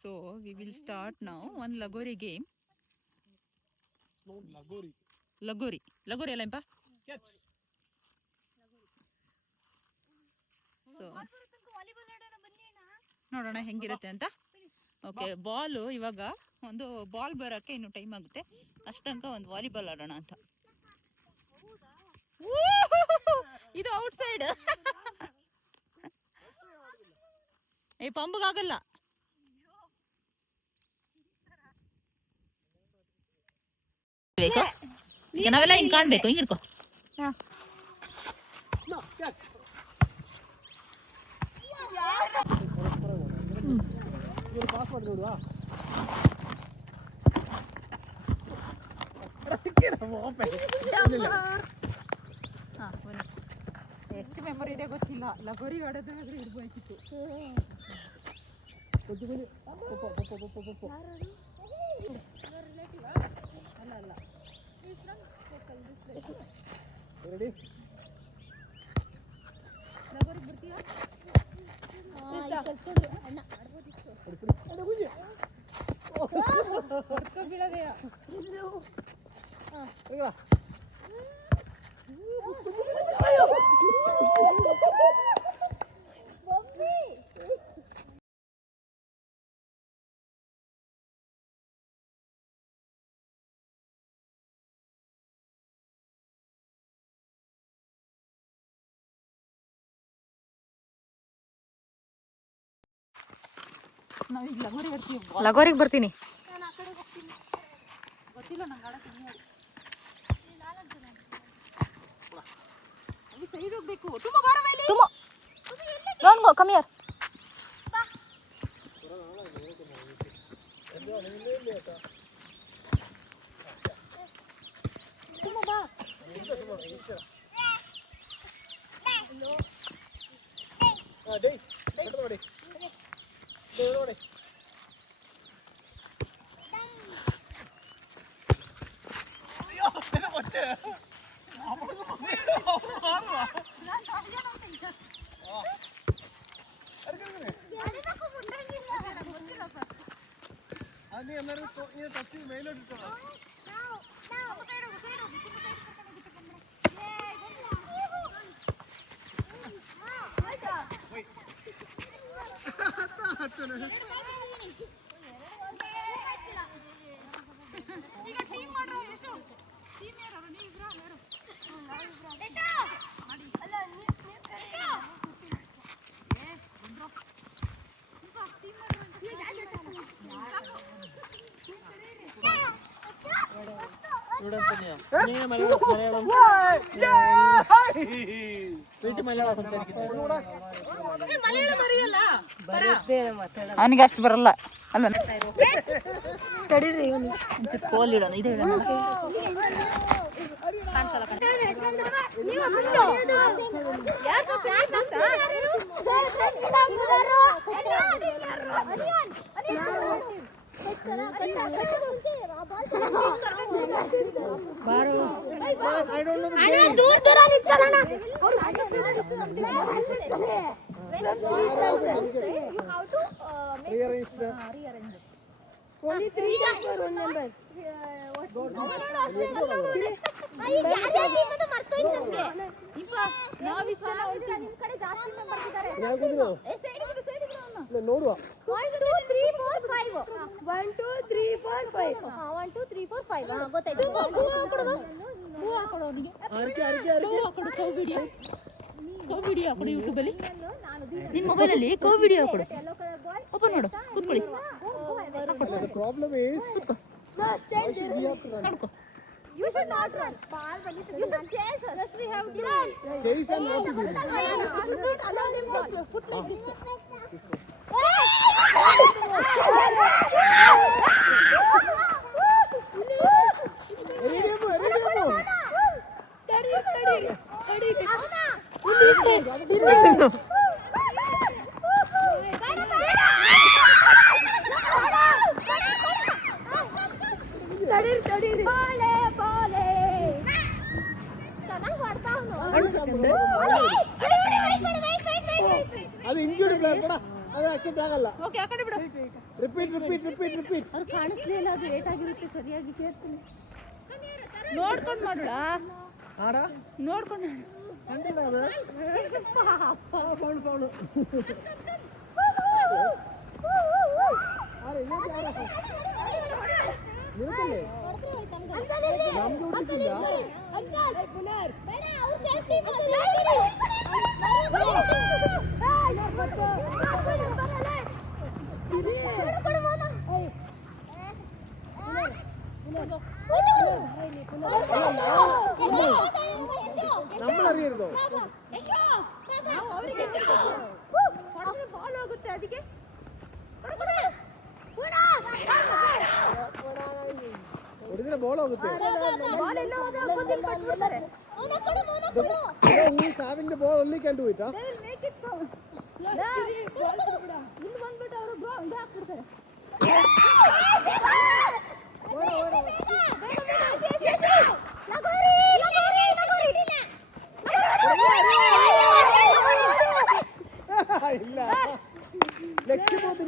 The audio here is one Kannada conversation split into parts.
So we will start now one Lagori game. No, Lagori. Lagori ಅಲ್ಲ ಇಂಪ? Catch. So ನೋಡೋಣ ಹೆಂಗಿರುತ್ತೆ ಅಂತ. ಓಕೆ, ಬಾಲು ಇವಾಗ ಒಂದು ಬಾಲ್ ಬರೋಕ್ಕೆ ಇನ್ನು ಟೈಮ್ ಆಗುತ್ತೆ. ಅಷ್ಟಂಕ ಒಂದು ವಾಲಿಬಾಲ್ ಆಡೋಣ ಅಂತ. ಇದು ಔಟ್ ಸೈಡ್. ಪಂಬಗಾಗಲ್ಲ. ಈಗ ನಾವೆಲ್ಲ ಹಿಂಗ್ ಕಾಣ್ಬೇಕು. ಹಿಂಗ್ ಹಿಡ್ಕೊ. ಎಷ್ಟು ಮೆಮೊರಿ ಇದೆ ಗೊತ್ತಿಲ್ಲ. ಲಗೋರಿ ಆಡೋದಾದ್ರೆ ಇಡ್ಬೇಕಿತ್ತು. ಅಲ್ಲ ಅಲ್ಲ, ಲಗೋರಿ ಬರ್ತೀಯಾ? ಬೀಳದೆಯಾ? ನಾವೀಗ ಲಗೋರಿ ಆಡ್ತೀವಿ. ಲಗೋರಿಗೆ ಬರ್ತೀನಿ. ಗೊತ್ತಿಲ್ಲ ನಂಗೆ ಆಡಕ್ಕೆ. ಸೈಡ್ ಹೋಗ್ಬೇಕು. Don't go, come here. ಅವನಿಗೆ ಅಷ್ಟು ಬರಲ್ಲ ಅಲ್ಲ. ತಡೀರಿ, ಕೋಲ್ ಇಡೋಣ. ಇದು Only 3 for one number. ನೋಡುವ. 1 2 3 4 5. 1 2 3 4 5. 1 2 3 4 5. ಗೊತ್ತಾಯ್ತು. ವಿಡಿಯೋ ಹಾಕೊಡು ಯೂಟ್ಯೂಬಲ್ಲಿ. ನಿನ್ನ ಮೊಬೈಲಲ್ಲಿ ವಿಡಿಯೋ ಹಾಕೊಡು. ಓಪನ್ ಮಾಡು, ಕೂತ್ಕೊಳ್ಳಿ. ಪ್ರಾಬ್ಲಮ್ ಇಸ್ ನೋಡ್ಕೊ. You should not run. You should chase us. Yes, we have to run. Chase and not to You should not allow them to put like this. ಅದು ಇಂಜುರಿ ಪ್ಲೇಯರ್ ಕೂಡ ಅದು ಅಕ್ಸೆಪ್ಟ್ ಆಗಲ್ಲ. ಓಕೆ, ಆ ಕಡೆ ಬಿಡು. ರಿಪೀಟ್ ಅವ್ರು ಕಾಣಿಸ್ಲಿಲ್ಲ, ಅದು ಲೇಟ್ ಆಗಿರುತ್ತೆ. ಸರಿಯಾಗಿ ಕೇಳ್ತೀನಿ, ನೋಡ್ಕೊಂಡು ಮಾಡೋಣ. ಆಡ ನೋಡ್ಕೊಂಡು ಕಂಡಿಲ್ಲ ಅದು ಫೌಳು ಅರೆ ನಿಲ್ಸಲ್ಲಿ ನಮ್ಗೆ ಹುಟ್ಟಿಸಿಲ್ಲ. നമ്മളറിയരുതോ ಬಾಲ್ ಹೋಗುತ್ತೆ ಅದಕ್ಕೆ. ಹೊಡೆದ್ರೆ ಬಾಲ್ ಹೋಗುತ್ತೆ. Who's having the ball only can do it, huh? ಬಂದ್ಬಿಟ್ಟು ಅವರು ಇದು ಹಾಕ್ಬಿಡ್ತಾರೆ. ಇಲ್ಲ ಲೆಕ್ಕಿಬೋದು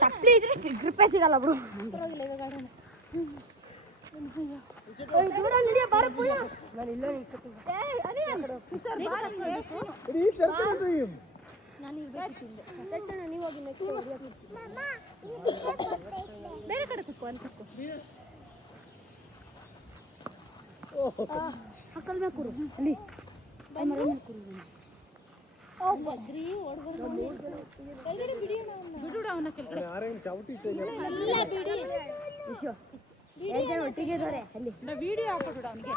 ಚಪ್ಪಲಿ ಇದ್ರೆ ಗ್ರಿಪ್ಪೇ ಸಿಗಲ್ಲ ಬ್ರೋ. ದೂರ ನಡೆಯ ಬಾರ ಪುಳ್ಳ. ನಾನು ಇಲ್ಲೇ ನಿಂತ್ಕೊತೀನಿ. ನಾನು ಇರ್ಬೇಕಿಲ್ಲ. ಸೆಷನ್ ನೀವು ಹೋಗಿ ನೆಕ್ಸ್ಟ್ ಬೇರೆ ಕಡೆ ಕೂತ್ಕೋ, ಅಲ್ಲಿ ಕೂತ್ಕೋ. ಅಕ್ಕಲ್ ಮೇಲೆ ಕೂರು, ಅಲ್ಲಿ ಮರ ಮೇಲೆ ಕೂರು. ಬದ್ರಿ ಓಡ್ಬರ್ದು ಬಿಡಿ ಅವನ ಕೆಳಗಡೆ. ಯಾರೇನು ಚೌಟಿ ಇಲ್ಲ ಬಿಡಿ ವಿಶ್ವ ಎರಡು ಜನ ಒಟ್ಟಿಗೆ ಇದ್ದಾರೆ. ಅಲ್ಲಿ ವಿಡಿಯೋ ಹಾಕೊಬಿಡ ಅವನಿಗೆ.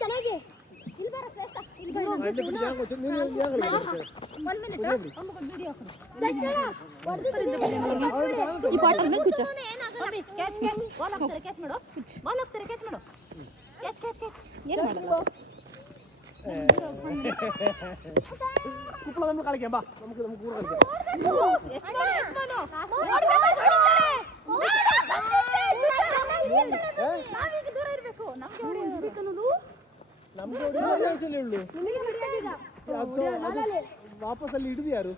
ಚೆನ್ನಾಗಿ ಈ ಬಾಟಲ್ ಮೇಲೆ ಕುಚ್ಚ. ಕ್ಯಾಚ್ ಬಾಲ್ ಹಾಕ್ತಾರೆ, ಕ್ಯಾಚ್ ಮಾಡು. ಬಾಲ್ ಹಾಕ್ತಾರೆ, ಕ್ಯಾಚ್ ಮಾಡು. ಕ್ಯಾಚ್ ಏನು ಮಾಡಲ್ಲ. ಕುಪ್ಪಳ നമ്മൾ കളിക്കാം ബാ നമുക്ക് കൂടെ കളിക്കാം. ದೂರ ಇರಬೇಕು. ನಮ್ಗೆ ಹೊಡಿಯೋದೇ ಉള്ളೂ. ವಾಪಸ್ ಅಲ್ಲಿ ಹಿಡಿದು ಯಾರು?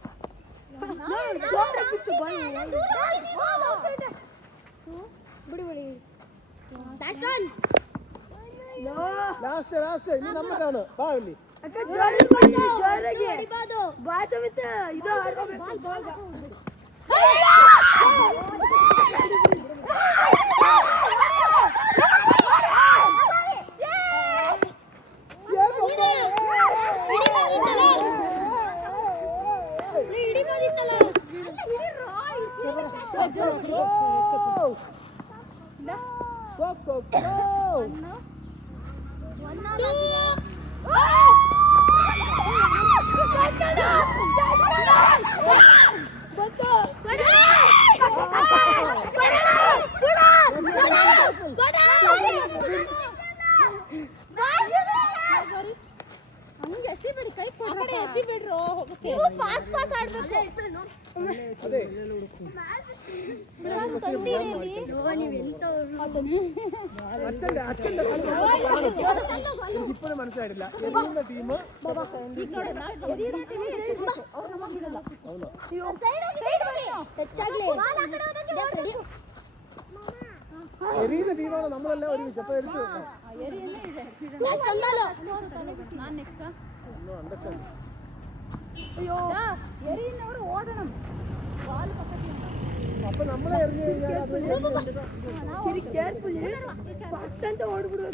ಲಾಸ್ಟ್ ಇಲ್ಲಿ ನಮ್ಮ ಟರ್ನ್. ಬಾ ಇಲ್ಲಿ ഇപ്പോഴും മനസ്സിലായിട്ടില്ല. എന്ന ടീം എറിയുന്ന ടീമാണ് നമ്മളെല്ലാം ഒരുമിച്ച്. അപ്പൊ എടുത്തു ഓടണം. അപ്പൊ നമ്മളെ എറിഞ്ഞു കഴിഞ്ഞാൽ ഓടുಬಿಡು.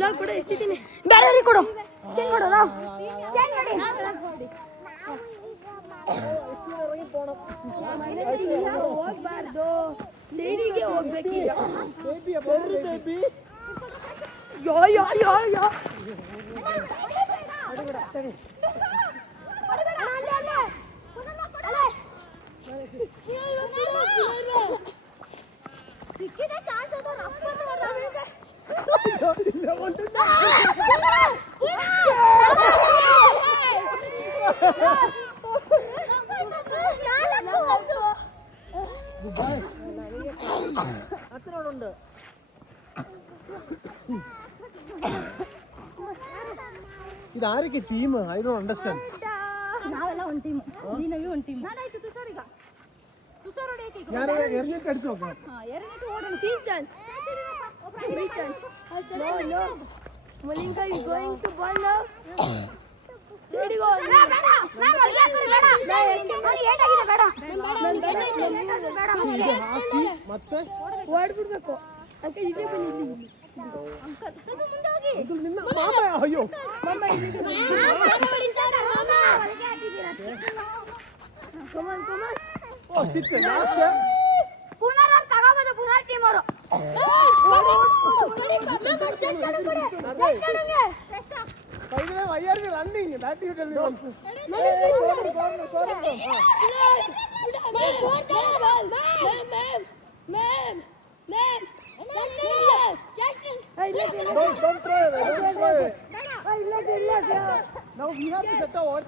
ನಾನು ಕೂಡ ಎಸಿತೀನಿ. ಬೇರೆ ಕೊಡು. ಚೇಂಜ್ ಮಾಡು ನಾವು. ಚೇಂಜ್ ಮಾಡಿ. ಹೋಗ್ಬಾರ್ದು, ಸೈಡಿಗೆ ಹೋಗ್ಬೇಕೀಗ. ಯೋ ಯೋ ಯೋ ಯೋ ಸಿಕ್ಕಿದ ಚಾನ್ಸ್ ಅದು ರಪ್ಪ അച്ഛനോടുണ്ട്. ഇതാരൊക്കെ ടീം? I don't understand. ನಾವೆಲ್ಲ ಒಂದು ಟೀಮ್, ನೀನವಿ ಒಂದು ಟೀಮ್. ನಾನಾಯ್ತು ತುಷಾರ್. ಈಗ ತುಷಾರ್ ಹೊಡೆಯಕ್ಕೆ ഞാൻ എറിഞ്ഞിട്ട് അടിച്ചു നോക്കാം. ಎರಡನೇ ಓಡೋಣ. 3 chance. 3 chance. No no Malinga is going to ball now. ಸೈಡಿಗೆ ಹೋಗಿ. ಬೇಡ ಮತ್ತೆ ಓಡ್ಬಿಡ್ಬೇಕು. ಅಂಕಲ್ ಇಲ್ಲೇ ಬನ್ನಿ, ಇಲ್ಲಿ ಅಂಕಲ್ ಸ್ವಲ್ಪ ಮುಂದೆ ಹೋಗಿ. മാമ അയ്യോ ಮಮ್ಮ ಇಲ್ಲಿಗೆ ಬನ್ನಿ. ಕಮಾನ್ ಕಮಾನ್. ഓ സിറ്റ് ലാസ്റ്റ് ಪುನರ್ ಅವ್ರು ತಗೋಬೋದು. ಪುನರ್ ಟೀಮ್ ಅವರು പൈതലേ വയ്യായിരുന്നു running that you tell me once. Don't throw away. Now we have to set our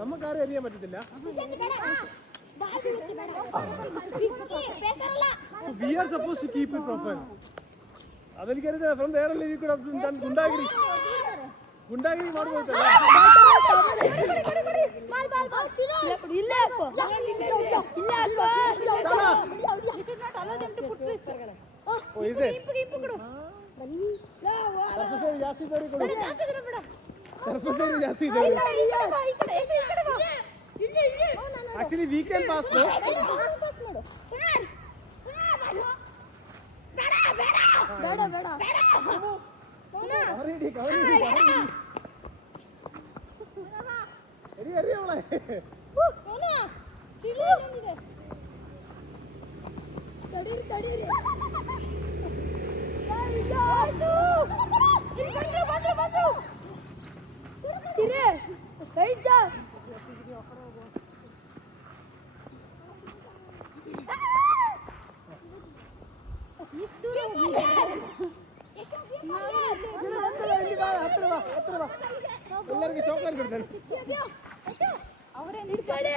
നമുക്കാരും എറിയാൻ പറ്റത്തില്ല. We are supposed to keep it proper. അതെനിക്കറിയില്ല. From there only we could have done ഗുണ്ടാഗിരി ಮಾಡ್ಬೋದಲ್ಲ. Oh, is it? ಸರ್ಫಸೇರಿ ಜಾಸ್ತಿ ಇದ್ದವ್ರಿಗೆ ಕೊಡು. ಸರ್ಫಸೇರಿ ಜಾಸ್ತಿ ಇದ್ದವ್ರಿಗೆ. Actually we can pass no. ಬೇಡ ಬೇಡ കവറിടി എരി എരി അവളെ. ತಡೀರಿ ಎಲ್ಲರಿಗೆ ಚಾಕ್ಲೇಟ್ ಕೊಡ್ತಾರೆ. ಅವರೇನು ಇಟ್ಕೊಳ್ಳಿ.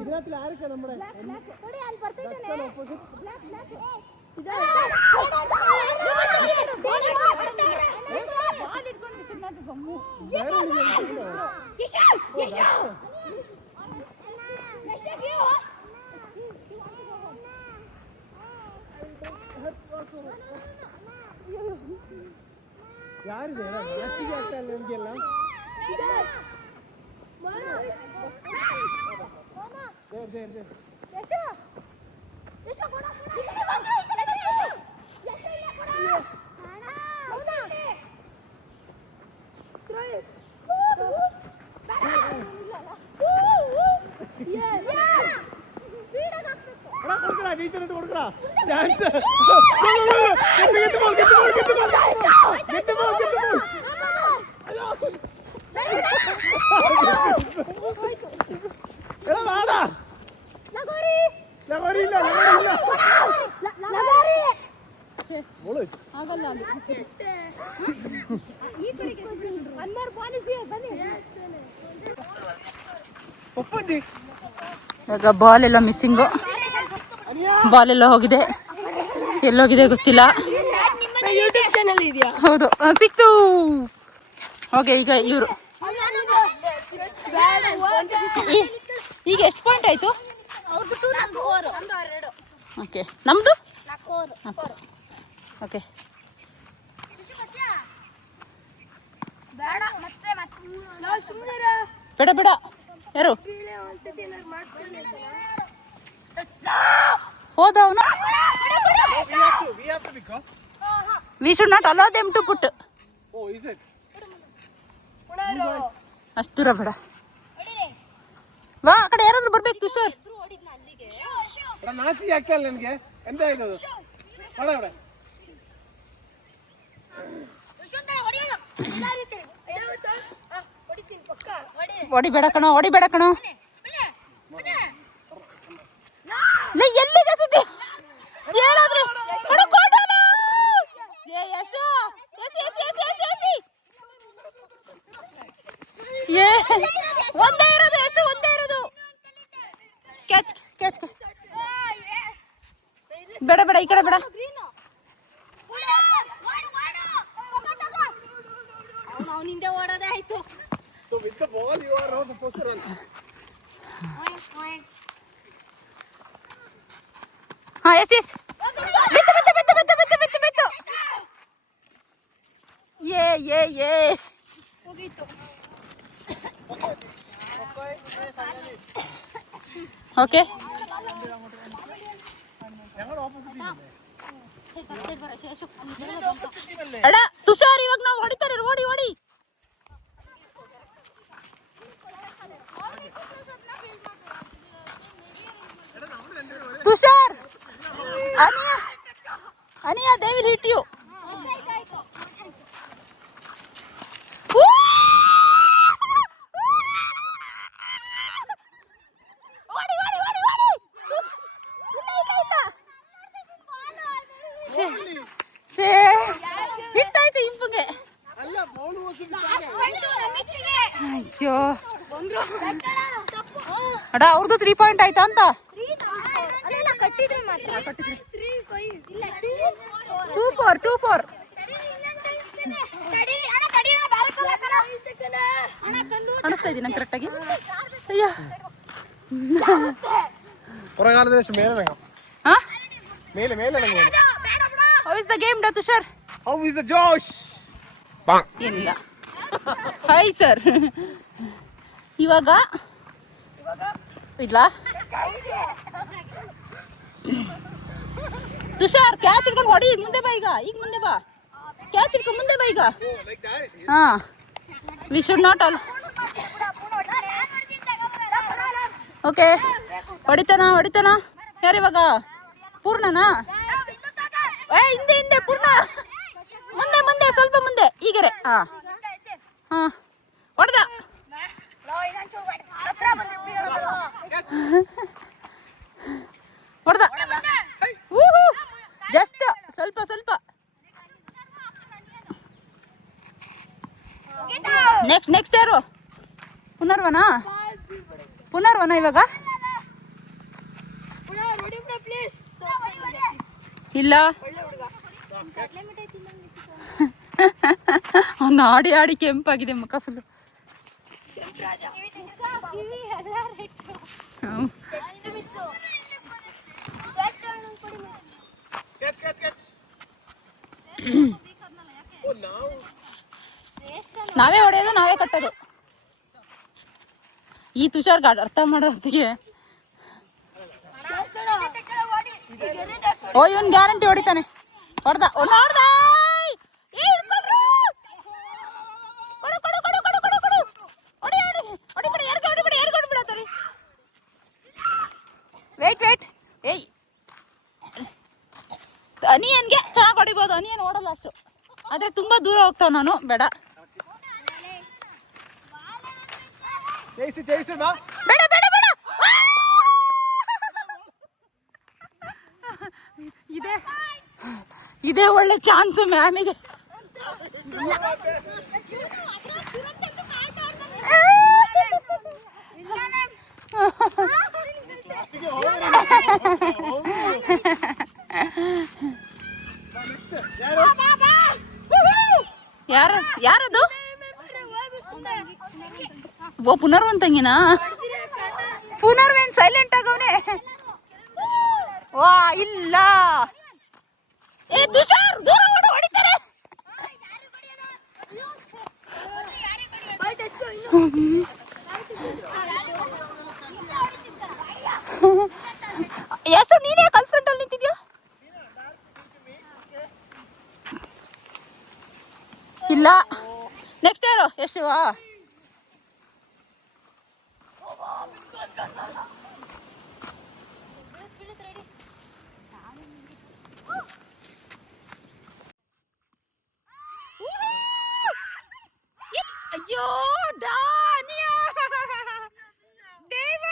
ഇതിനകത്തിൽ ആരൊക്കെ നമ്മുടെ ಯಾರಿದೆ ಮ್ಯಾಚಿಗೆ ಆಗ್ತಾ ಇಲ್ಲ ನಿಮಗೆಲ್ಲ. കൊടുക്കടാ ടീച്ചറിട്ട് കൊടുക്കടാ ചാൻസ്. എടാ വാടാ. ലഗോരി ഇല്ല മോള് ಆಗಲ್ಲ ಅದು. ഒപ്പഞ്ചി ಇವಾಗ ಬಾಲ್ ಎಲ್ಲ ಮಿಸ್ಸಿಂಗು. ಬಾಲ್ ಎಲ್ಲ ಹೋಗಿದೆ, ಎಲ್ಲೋಗಿದೆ ಗೊತ್ತಿಲ್ಲ. ಯೂಟ್ಯೂಬ್ ಚಾನಲ್ ಇದೆಯಾ? ಹೌದು, ಸಿಕ್ತು. ಓಕೆ, ಈಗ ಇವರು ಈಗ ಎಷ್ಟು ಪಾಯಿಂಟ್ ಆಯಿತು? ಓಕೆ, ನಮ್ಮದು ಓಕೆ. ಬೇಡ ಬೇಡ, ಯಾರು ಹೋದ ಅವನು? We should not allow them to put. ಅಷ್ಟು ದೂರ ಬೇಡ. ವಾ, ಆ ಕಡೆ ಯಾರಾದ್ರೂ ಬರ್ಬೇಕು ತುಷಾರ್. ನಾಚಿ ಯಾಕೆ ಅಲ್ಲ ನನಗೆ ಎಂತ ಆಯ್ತದು? ಹೊಡಿಬೇಡ ಕಣೋ, ಹೊಡಿಬೇಡ ಕಣೋ. ಎಲ್ಲಿಗೆ ಸುದ್ದಿ ಹೇಳಾದ್ರು ಒಂದೇ ಇರೋದು, ಯಶು ಒಂದೇ ಇರೋದು. Catch catch. ಬೇಡ ಬೇಡ, ಈ ಕಡೆ ಬೇಡ. ಅವನಿಂದ ಓಡೋದೇ ಆಯ್ತು. So with the ball you are not supposed to run. ಹಾ, ಎಸ್ ಎಸ್. ಬಿತ್ತು ಬಿತ್ತು ಬಿತ್ತು ಬಿತ್ತು ಬಿತ್ತು ಬಿತ್ತು ಬಿತ್ತು. ಏ ಹೋಗಿತ್ತು. ಓಕೆ. ಅಡ ತುಷಾರ್, ಇವಾಗ ನಾವು ಹೊಡಿತಾರೆ, ಓಡಿ ಓಡಿ. Tushar, Aniya they will hit you. ಹಿಟ್ಟಾಯ್ತು ಇಂಪುಗೆ. ಅಯ್ಯೋ ಅಡ, ಅವ್ರದ್ದು 3 ಪಾಯಿಂಟ್ ಆಯ್ತಾ ಅಂತ? 2-4 ಅನಿಸ್ತಾ ಇದೀನಿ ಕರೆಕ್ಟಾಗಿ. ಅಯ್ಯ, ಹೊರಗಾಲದಷ್ಟು ಮೇಲೆ ಹಾ, ಮೇಲೆ ಮೇಲೆ ಹೌ ಇಸ್ ದ ಗೇಮ್ ಡಾ ತುಷಾರ್? ಹೌ ಇಸ್ ದ ಜೋಶ್? ಏನಿಲ್ಲ. Hi sir. ಇವಾಗ ಇಲ್ಲ ತುಷಾರ್, ಕ್ಯಾಚ್ ಹಿಡ್ಕೊಂಡು ಹೊಡಿ. ಮುಂದೆ ಬಾ, ಈಗ ಮುಂದೆ ಬಾ. ಕ್ಯಾಚ್ ಹಿಡ್ಕೊಂಡು ಮುಂದೆ ಬಾ ಈಗ. ಹಾ, we should not all. Okay, ಹೊಡಿತಾನ. ಯಾರಿವಾಗ? ಪೂರ್ಣನಾ? ಹಿಂದೆ ಹಿಂದೆ ಪೂರ್ಣ. ಮುಂದೆ ಸ್ವಲ್ಪ ಮುಂದೆ. ಈಗರೆ. ಹಾ, ಹೊಡೆದ. ಜಸ್ಟ್ ಸ್ವಲ್ಪ. ನೆಕ್ಸ್ಟ್ ಯಾರು? ಪುನರ್ವನ ಇವಾಗ? ಇಲ್ಲ, ಅವ್ನು ಆಡಿ ಕೆಂಪಾಗಿದೆ ಮುಖ ಫುಲ್. ನಾವೇ ಹೊಡೆಯೋದು, ನಾವೇ ಕಟ್ಟೋದು. ಈ ತುಷಾರ್ ಗಾಡ್ ಅರ್ಥ ಮಾಡೋದಿಗೆ. ಓ, ಇವನ್ ಗ್ಯಾರಂಟಿ ಹೊಡಿತಾನೆ. ಹೊಡೆದ. ವೇಟ್. ಏಯ್, ಅನಿಯನ್ಗೆ ಚೆನ್ನಾಗಿ ಹೊಡಿಬೋದು. ಅನಿಯನ್ ಓಡಲ್ಲ ಅಷ್ಟು, ಆದ್ರೆ ತುಂಬಾ ದೂರ ಹೋಗ್ತಾವ. ನಾನು ಬೇಡ. ಇದೇ ಒಳ್ಳೆ ಚಾನ್ಸು ಮ್ಯಾಮಿಗೆ. ಓ ಪುನರ್ವನ್ ತಂಗಿನಾ? ಪುನರ್ವೇನ್ ಸೈಲೆಂಟ್ ಆಗವನೆ. ವಾ ಇಲ್ಲ. ಏ ತುಷಾರ್ ದೂರ ಓಡು, ಹೊಡಿತಾರೆ. ಯಶು ನೀನೇ ಕಲ್ಫ್ರಂಟ್ ಅಲ್ಲಿ ನಿಂತಿದ್ಯಾ? ಇಲ್ಲ ನೆಕ್ಸ್ಟ್ ಯಾರು? ಯಶು ಅಯ್ಯೋ ಡಾನಿಯಾ ದೇವ.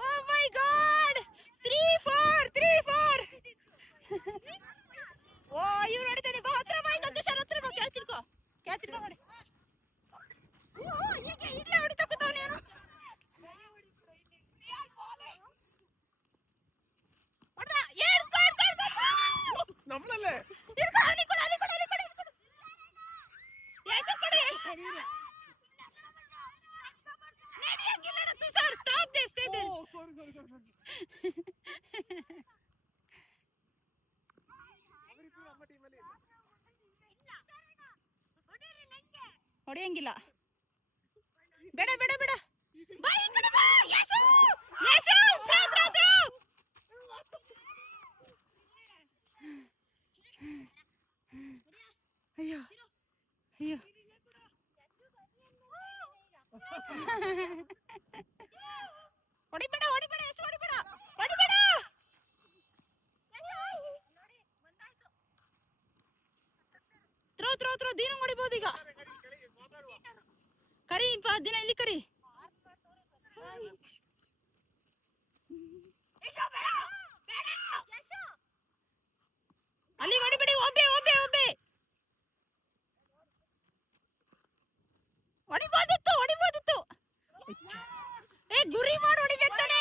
ಓ ಮೈ ಗಾಡ್ 3-4 ಓ ಇವ್ರು ಹೊಡಿತಾನೆ. ಬಾ ಹತ್ರ ಬಾ, ಈಗ ತುಷಾರ್ ಹತ್ರ ಬಾ, ಕ್ಯಾಚ್ ಹಿಡ್ಕೋ ಮಾಡಿ. ಈಗಲೇ ಹೊಡಿತಾ ಕೂತವನು ಇವನು. ನಮ್ಮಲ್ಲೇ ಹೊಡೆಯಂಗಿಲ್ಲ. ಬೇಡ ಬೇಡ ಬೇಡ, ಬಾ ಈ ಕಡೆ ಬಾ. ಯಶು ಯಶು ಥ್ರೋ. ಅಯ್ಯೋ ಅಯ್ಯೋ ಹೊಡಿಬೇಡ ಯಶು, ಹೊಡಿಬೇಡ. ಥ್ರೋ ದೀನ ಹೊಡಿಬಹುದು ಈಗ. ಕರಿ ದಿನ ಇಲ್ಲಿ ಕರಿ. ಅಲ್ಲಿ ಹೊಡಿಬೇಡಿ, ಒಬ್ಬೆ ಹೊಡಿಬೋದಿತ್ತು. ಏ ಗುರಿ ಮಾಡಿ ಹೊಡಿಬೇಕು ತಾನೆ.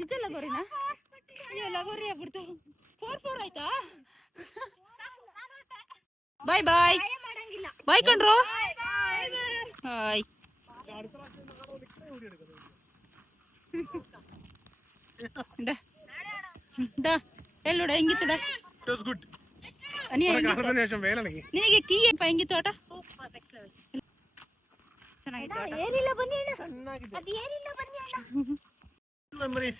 ನಿಜ ಲಗೋರಿನಾ? ಅಯ್ಯೋ ಲಗೋರಿ ಆಗ್ಬಿಡ್ತು. 4-4 ಆಯ್ತಾ? ಬಾಯ್ ಕಣ್ರು. ಹಾಯ್. ಎಲ್ಲೋಡ ಹೆಂಗಿತ್ತು? ನಿನಗೆ ಕೀ ಏನಪ್ಪ ಹೆಂಗಿತ್ತು ಆಟ? ಏನಿಲ್ಲ ಬನ್ನಿ ಅಣ್ಣ. memories.